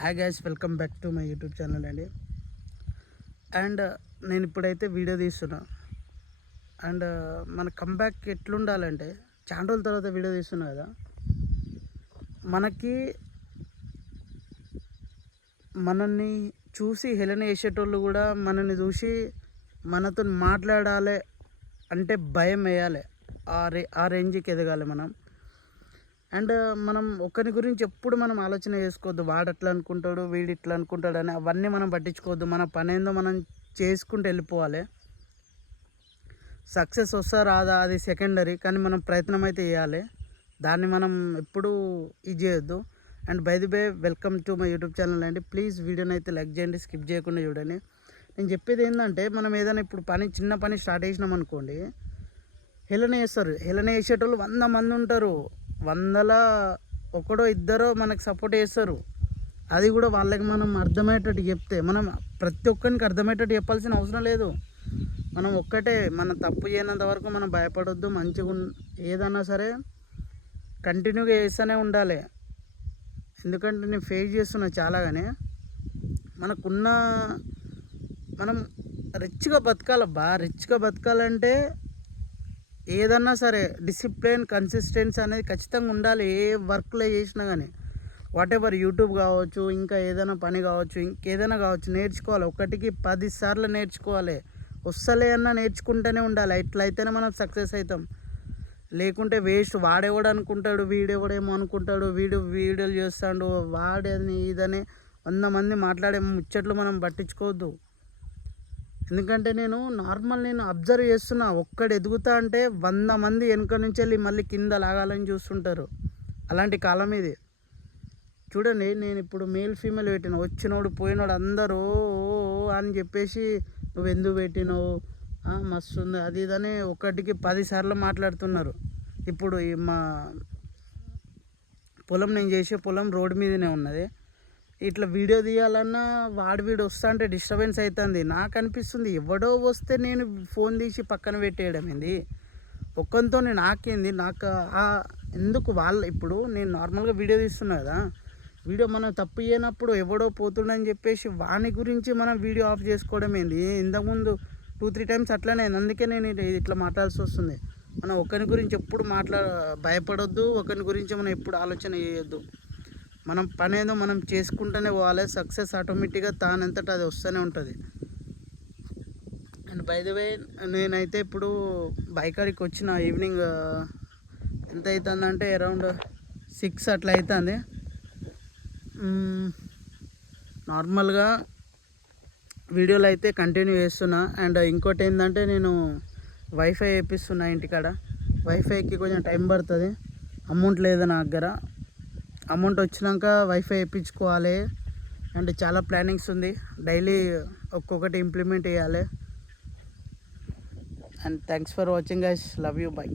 Hi guys, welcome back to my YouTube channel అండి. And నేను ఇప్పుడైతే వీడియో తీస్తున్నా. అండ్ మన కంబ్యాక్ ఎట్లుండాలంటే, చాలా రోజుల తర్వాత వీడియో తీస్తున్నా కదా, మనల్ని చూసి హేళన చేసేటోళ్ళు కూడా మనల్ని చూసి మనతో మాట్లాడాలి అంటే భయం వేయాలి. ఆ రేంజ్కి ఎదగాలి మనం. అండ్ మనం ఒకరి గురించి ఎప్పుడు మనం ఆలోచన చేసుకోవద్దు, వాడు అట్లా అనుకుంటాడు, వీడు ఇట్లా అనుకుంటాడు అని అవన్నీ మనం పట్టించుకోవద్దు. మన పని ఏందో మనం చేసుకుంటూ వెళ్ళిపోవాలి. సక్సెస్ వస్తా రాదా అది సెకండరీ, కానీ మనం ప్రయత్నం అయితే చేయాలి. దాన్ని మనం ఎప్పుడూ ఇది చేయొద్దు. And by the way, welcome to my YouTube channel అండి. ప్లీజ్ వీడియోని అయితే లైక్ చేయండి, స్కిప్ చేయకుండా చూడండి. నేను చెప్పేది ఏంటంటే, మనం ఏదైనా ఇప్పుడు చిన్న పని స్టార్ట్ చేసినాం అనుకోండి, హేళన చేస్తారు. హేళన చేసేటోళ్ళు 100 మంది ఉంటారు. 100లో ఒకడో ఇద్దరో మనకు సపోర్ట్ చేస్తారు. అది కూడా వాళ్ళకి మనం అర్థమయ్యేటట్టు చెప్తే, మనం ప్రతి ఒక్కరికి అర్థమయ్యేటట్టు చెప్పాల్సిన అవసరం లేదు. మనం ఒక్కటే, మన తప్పు చేయనంత వరకు మనం భయపడొద్దు. మంచిగా ఏదన్నా సరే కంటిన్యూగా చేస్తూనే ఉండాలి. ఎందుకంటే నేను ఫేస్ చేస్తున్నా చాలాగానే. మనం రిచ్గా బతకాలబ్బా. రిచ్గా బతకాలంటే ఏదన్నా సరే డిసిప్లిన్, కన్సిస్టెన్సీ అనేది ఖచ్చితంగా ఉండాలి. ఏ వర్క్లో చేసినా కానీ, వాట్ ఎవర్, యూట్యూబ్ కావచ్చు, ఇంకా ఏదైనా పని కావచ్చు, ఇంకేదైనా కావచ్చు, నేర్చుకోవాలి. ఒకటికి 10 సార్లు నేర్చుకోవాలి. వస్తలే అన్న నేర్చుకుంటూనే ఉండాలి. ఇట్లయితేనే మనం సక్సెస్ అవుతాం. లేకుంటే వేస్ట్. వాడేవాడు అనుకుంటాడు, వీడేవాడేమో అనుకుంటాడు, వీడియోలు చేస్తాడు, వాడని ఇదని 100 మంది మాట్లాడే ముచ్చట్లు మనం పట్టించుకోవద్దు. ఎందుకంటే నేను అబ్జర్వ్ చేస్తున్నా. ఒక్కడు ఎదుగుతా అంటే 100 మంది వెనుక నుంచి వెళ్ళి మళ్ళీ కింద లాగాలని చూస్తుంటారు. అలాంటి కాలం ఇది. చూడండి, నేను ఇప్పుడు మేల్ ఫీమేల్ పెట్టిన, వచ్చినోడు పోయినోడు అందరూ అని చెప్పేసి నువ్వు ఎందుకు పెట్టినావు, మస్తు ఉంది అది ఇదని ఒకటికి 10 సార్లు మాట్లాడుతున్నారు. ఇప్పుడు మా పొలం, నేను చేసే పొలం రోడ్డు మీదనే ఉన్నది. ఇట్లా వీడియో తీయాలన్నా వీడు వస్తా అంటే డిస్టర్బెన్స్ అవుతుంది. నాకు అనిపిస్తుంది, ఎవడో వస్తే నేను ఫోన్ తీసి పక్కన పెట్టేయడం ఏంది, ఒక్కంతో నాకేంది, నాకు ఎందుకు ఇప్పుడు నేను నార్మల్గా వీడియో తీస్తున్నా కదా, వీడియో మనం తప్పు చేయనప్పుడు ఎవడో పోతుండని చెప్పేసి వాని గురించి మనం వీడియో ఆఫ్ చేసుకోవడం ఏంది. ఇంతకుముందు 2-3 టైమ్స్ అట్లనే. అందుకే నేను ఇట్లా మాట్లాడాల్సి వస్తుంది. మనం ఒకరి గురించి ఎప్పుడు భయపడొద్దు. ఒకరి గురించి మనం ఎప్పుడు ఆలోచన చేయొద్దు. మనం పని ఏదో మనం చేసుకుంటూనే పోవాలి. సక్సెస్ ఆటోమేటిక్గా తానంతటా అది వస్తూనే ఉంటుంది. అండ్ బై ద వే, నేనైతే ఇప్పుడు బైకాడికి వచ్చిన. ఈవినింగ్ ఎంత అవుతుందంటే అరౌండ్ 6 అట్లా అవుతుంది. నార్మల్గా వీడియోలు అయితే కంటిన్యూ చేస్తున్నా. అండ్ ఇంకోటి ఏంటంటే, నేను వైఫై వేపిస్తున్నా ఇంటికాడ. వైఫైకి కొంచెం టైం పడుతుంది. అమౌంట్ లేదు నా దగ్గర. అమౌంట్ వచ్చినాక వైఫై వేయించుకోవాలి. అండ్ చాలా ప్లానింగ్స్ ఉంది. డైలీ ఒక్కొక్కటి ఇంప్లిమెంట్ చేయాలి. And thanks for watching guys. Love you. By.